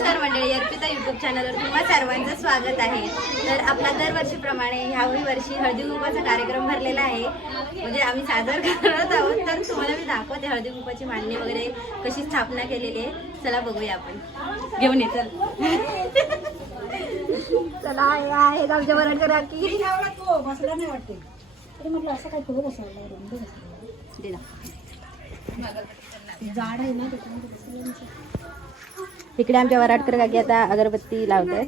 नमस्कार मंडळी, अर्पिता यूट्यूब चॅनलवर तुम्हा सर्वांचं स्वागत आहे. तर आपला दरवर्षीप्रमाणे ह्याही वर्षी हळदी कुंकवाचा कार्यक्रम भरलेला आहे. म्हणजे आम्ही सादर करत आहोत. तर तुम्हाला मी दाखवते हळदी कुंकवाची मांडणी वगैरे कशी स्थापना केलेली आहे. चला बघूया आपण. घेऊन ये चल. चला आहे आमच्या वरडकर राखी बसला नाही वाटते तरी म्हटलं असं काय पुढे बसवलं झाड आहे ना इकडे आमच्या वराडकर काकी आता अगरबत्ती लावतोय.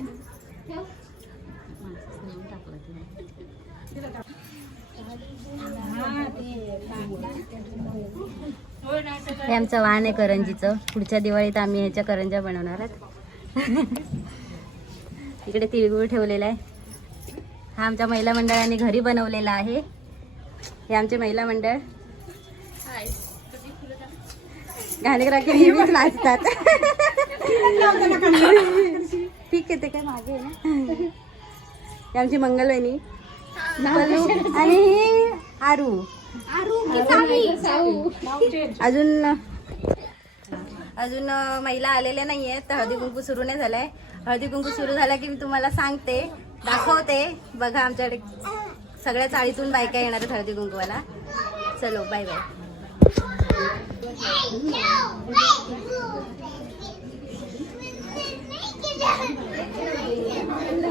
हे आमचं वाहन आहे करंजीचं. पुढच्या दिवाळीत आम्ही ह्याच्या करंज्या बनवणार आहोत. इकडे तिळगुळ ठेवलेला आहे. हा आमच्या महिला मंडळाने घरी बनवलेला आहे. हे आमचे महिला मंडळ गाणे राखी नेहमीच नाचतात. ठीक आहे, ते काय मागे आहे ना. ही आमची मंगलवहिनी आणि ही आरू. अजून महिला आलेल्या नाही आहेत. तर हळदी कुंकू सुरू नाही झालाय. हळदी कुंकू सुरू झाला की मी तुम्हाला सांगते, दाखवते. बघा आमच्याकडे सगळ्या चाळीतून बायका येणार आहेत हळदी कुंकवाला. चलो बाय बाय.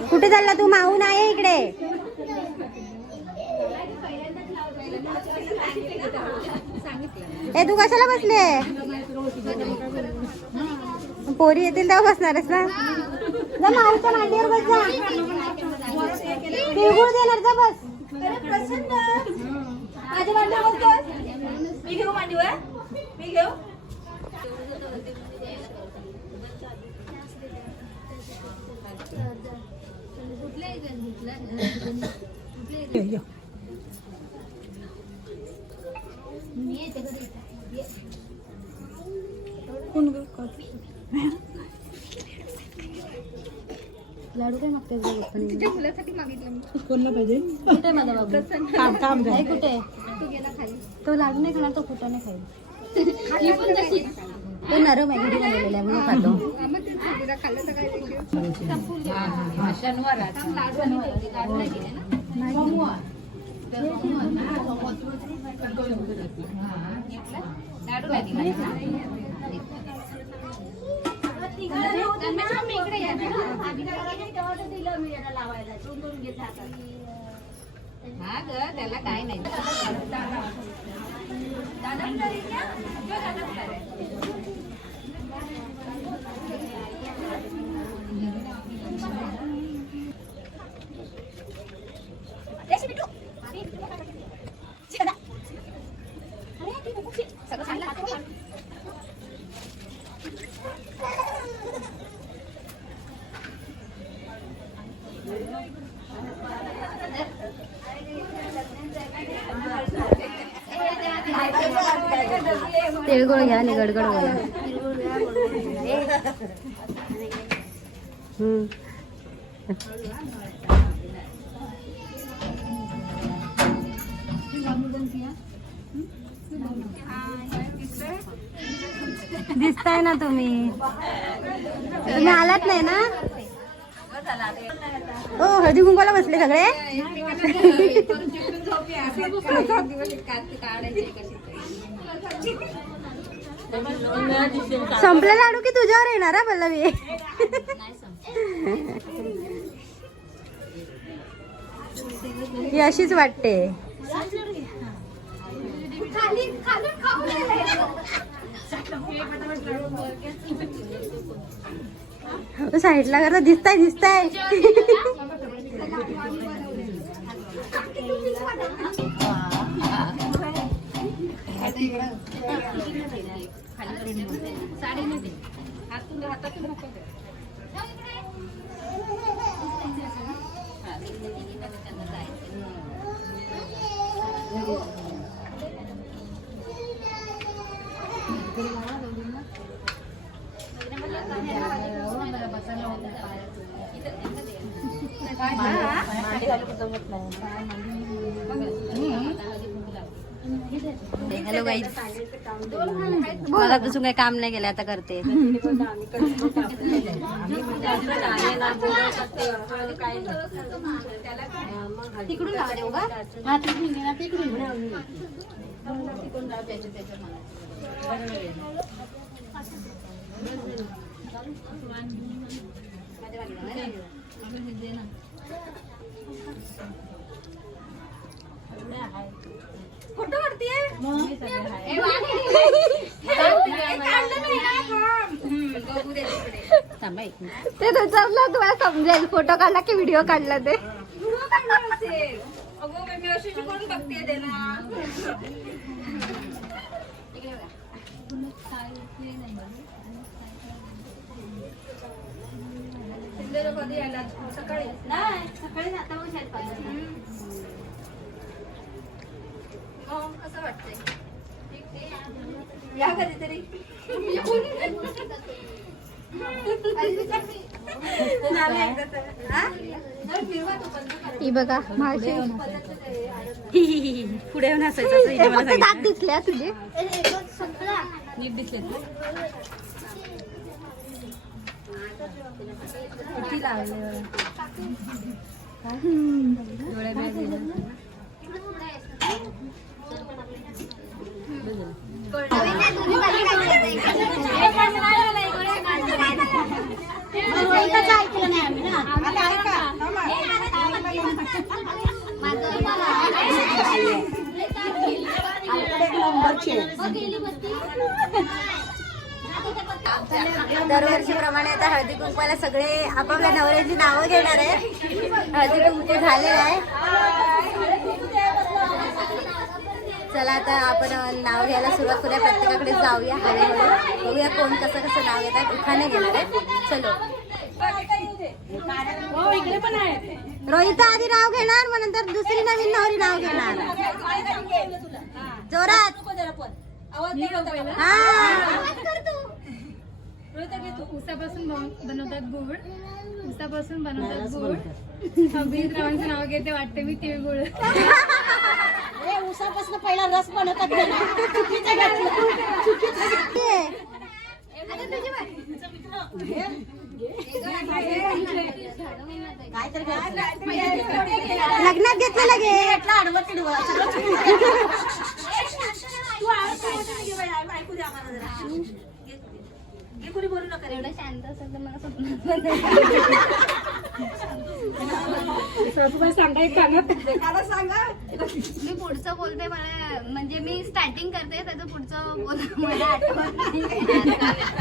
कुठे चालला तू? माहून आहे इकडे. ए तू कशाला बसले? पोरी येतील तेव्हा बसणारच ना. जा माऊच्या मांडीवर बस. जा तिळगुळ देणार. जा बस. माझ्या मांडीवर बस. मी घेऊ मांडीवर. मी घेऊ. लाडू काय मागते? कोणला पाहिजे? कुठे माझा बाबू? कुठे तो? लाडू नाही खाणार तो, फुटाने खाईल. तो नरम आहे, घरी बनवलेला आहे म्हणून खातो. त्याला काय नाही. तिळगुळ घ्या आणि गडगड बोला. दिसताय ना तुम्ही. तुम्ही आलात नाही ना. ओ हळदी कुंकवाला बसले सगळे. संपले लाडू की तुझ्यावर येणार हा पल्लवी. ही अशीच वाटते. साईडला करा. दिसताय दिसताय. हॅलो गाईज, मला तसं काही काम नाही केलं, आता करते. तिकडून लावा देऊ का? हा तिकडून घे ना तिकडून घे. फोटो काढतीये? ते तुझं तुला समजेल फोटो काढला की व्हिडिओ काढला ते. अगो मी अशी कोण बघते ते ना. कधी यायला? सकाळी नाही, सकाळी आता मग शाळेत पाहिजे. कसं वाटतंय? या कधीतरी. ही बघा मावशी पुढे येऊन हसायचं फक्त दात दिसल्या तुझे. नीट दिसले किती लागले डोळ्या रोहिताचं ऐकलं नाही आम्ही ना. आता ऐका. दरवर्षीप्रमाणे आता हळदी कुंकवाला सगळे आपापल्या नवऱ्याची नावं घेणार आहे. हळदी कुंकू झालेलं आहे. चला आता आपण नाव घ्यायला सुरुवात करूया. प्रत्येकाकडे जाऊया हळूहळू बघूया कोण कसं कसं नाव घेतात. उखाणे घेणार आहे. चलो रोहिता आधी नाव घेणार, मग नंतर दुसरी नवीन नवरी नाव घेणार. जोरात उसापासून बनवतात गुळ. उसापासून बनवतात गुळ. अभिनेत्रांचं नाव घेते वाटते मी तिळगुळ. उसापासून पहिला रस बनवतात ना. चुकीचं घातलं. लग्नात घेतलेलं घे. एवढं शांत असेल तर मला मी पुढचं बोलते. मला म्हणजे मी स्टार्टिंग करते त्याचं पुढचं मला आठवत नाही.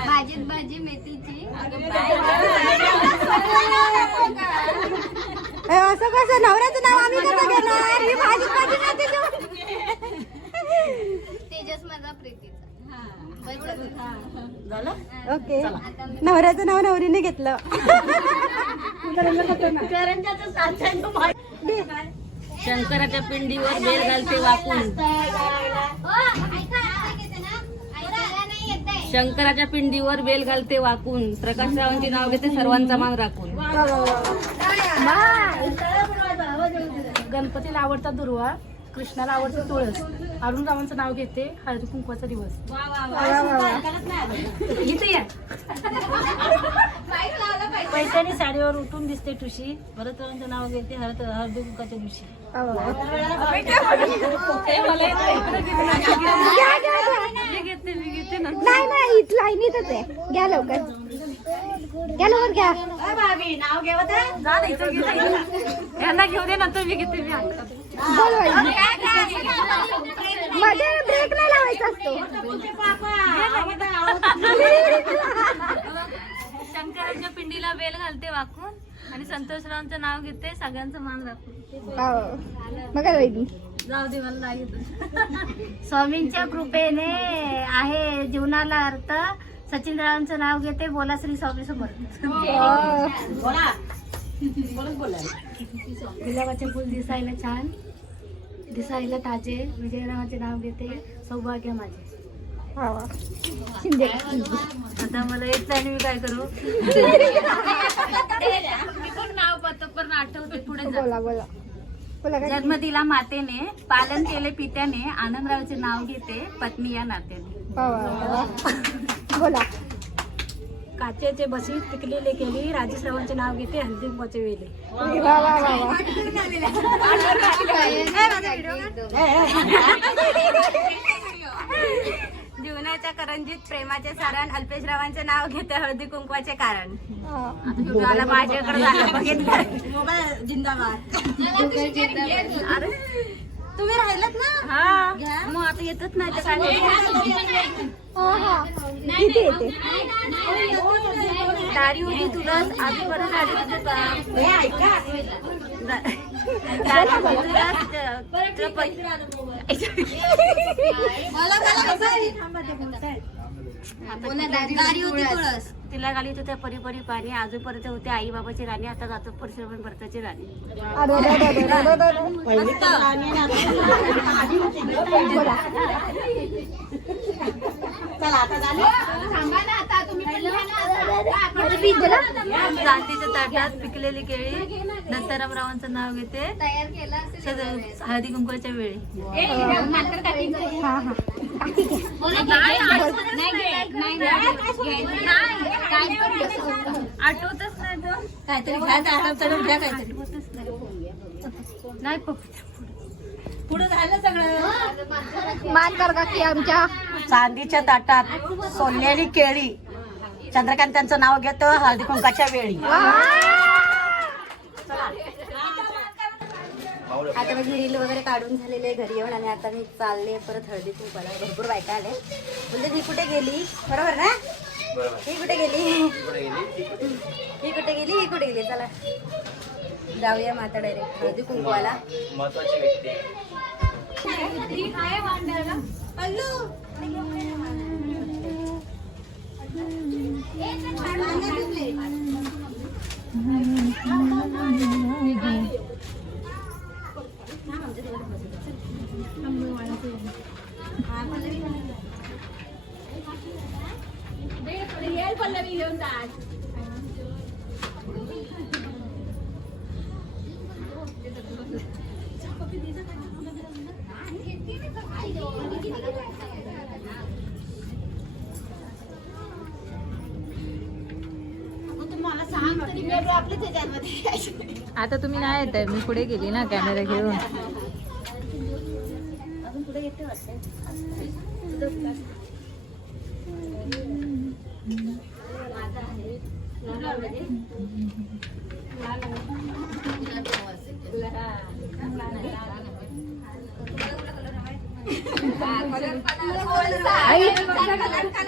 भाजीत भाजी मेथीची. असं कसं नवऱ्याचं नाव आम्ही कसं घेणार? ही भाजी तेजस माझा प्रीतीचा. ओके. नवऱ्याचं नाव नवरीने घेतलं. शंकराच्या पिंडीवर बेल घालते वाकून. शंकराच्या पिंडीवर बेल घालते वाकून. प्रकाश रावांचे नाव घेते सर्वांचा मान राखून. गणपतीला आवडता दुर्वा, कृष्णाला आवडतं तुळस, अरुण रावांचं नाव घेते हळदी कुंकवाचा दिवस. इथे या. पैठणी साडीवर उठून दिसते ठुशी, भरतरावांचं नाव घेते हळदी कुंकवाच्या दिवशी. नाही नाही लाईनीतच आहे. घ्या लवकर घ्या लवकर घ्या. यांना घेऊ दे नंतर मी घेते. मी बोल वहिनी. मध्ये ब्रेक नाही लावायचा असतो. शंकराच्या पिंडीला बेल घालते वाकून आणि संतोषरावांचं नाव घेते सगळ्यांचं मान राखून. बघा वहिनी. जाऊ दे मला नाही येत. स्वामींच्या कृपेने आहे जीवनाला अर्थ, सचिनरावांचं नाव घेते बोला श्री स्वामी समर्थ. गुलाबाचे फुल दिसायला छान, दिसायला ताजे, विजयरावांचे नाव घेते सौभाग्य माझे. शिंदे. आता मला येत नाही मी काय करू. मी पण नाव पण आठवते पुढे जा. बोला बोला बोला काय. जन्म दिला मातेने, पालन केले पित्याने, आनंदरावचे नाव घेते पत्नी या नात्याने. वा वा वा. बोला. काचेचे बशीत पिकलेले केली राजश्रवांचे नाव घेते हळदी कुंकवाचे वेले. जीवनाच्या करंजीत प्रेमाचे सारण अल्पेशरावांचे नाव घेते हळदी कुंकवाचे कारण. आता माझ्याकडे झालं बघितलं. मोबाईल जिंदाबाद. अरे तुम्ही राहिलात ना. हा मग आता येतच नाही ते काय. दारी होती तुला आधी परत आली दारी होती तुळस. तिला गाली होती त्या परी परी पाणी. अजूनपर्यंत होते आई बाबाची राणी. आता जातो परशुराम भरताची राणी. जातीच्या ताटात पिकलेली केळी दत्तारामरावांचं नाव घेते हळदी कुंकवाच्या वेळी. आठवतच नाही तो काहीतरी घ्या काहीतरी नाही पुढे झालं सगळं. मानकर काकी आमच्या चांदीच्या ताटात सोललेली केळी चंद्रकांत त्यांचं नाव घेतो हळदी कुंकाच्या वेळी. आता माझी रील वगैरे काढून झालेले घरी येऊन आणि आता मी चालले परत हळदी कुंकवाला. भरपूर बायका आले म्हणजे ही कुठे गेली बरोबर ना. ही कुठे गेली ही कुठे गेली ही कुठे गेली. चला जाऊया मग आता डायरेक्ट हळदी कुंकवाला. आता तुम्ही नाही येत आहे. मी पुढे गेली ना कॅमेरा घेऊन.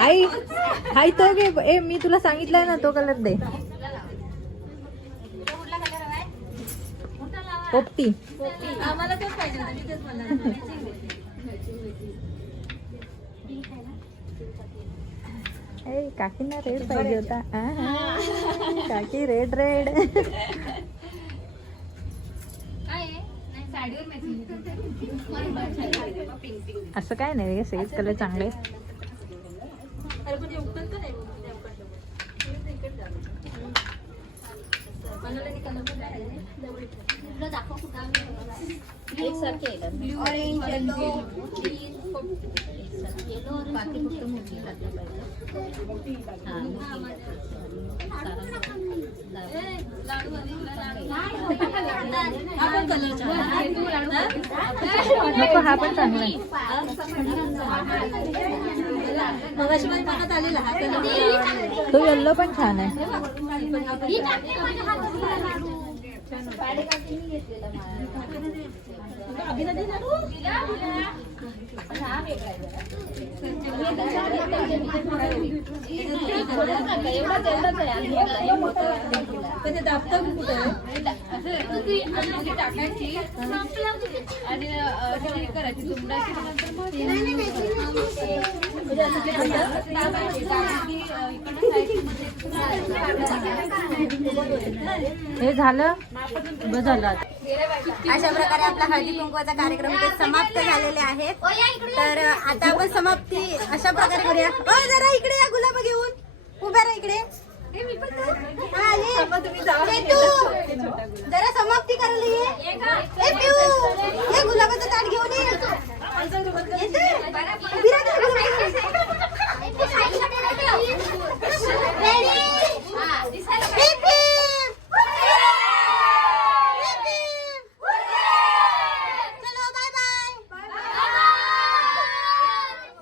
आई आई तो घे. ए मी तुला सांगितलंय ना तो कलर दे. पोपटी आम्हाला तेच पाहिजे होतं. मी तेच म्हणणार. ए काकींना रेड पाहिजे होता. काकी रेड रेड. असं काय नाही सगळेच कलर चांगले. नको हा पण चांगला आहे. तो येल्लो पण छान आहे. हे झालं बस झालं. अशा प्रकारे आपला हळदी कुंकवाचा कार्यक्रम इथे समाप्त झालेले आहेत. तर आता आपण समाप्ती अशा प्रकारे करूया. जरा इकडे या गुलाब घेऊन उभ्या राहा इकडे. जरा समाप्ती करायला ये गुलाबाचं ताट घेऊन ये.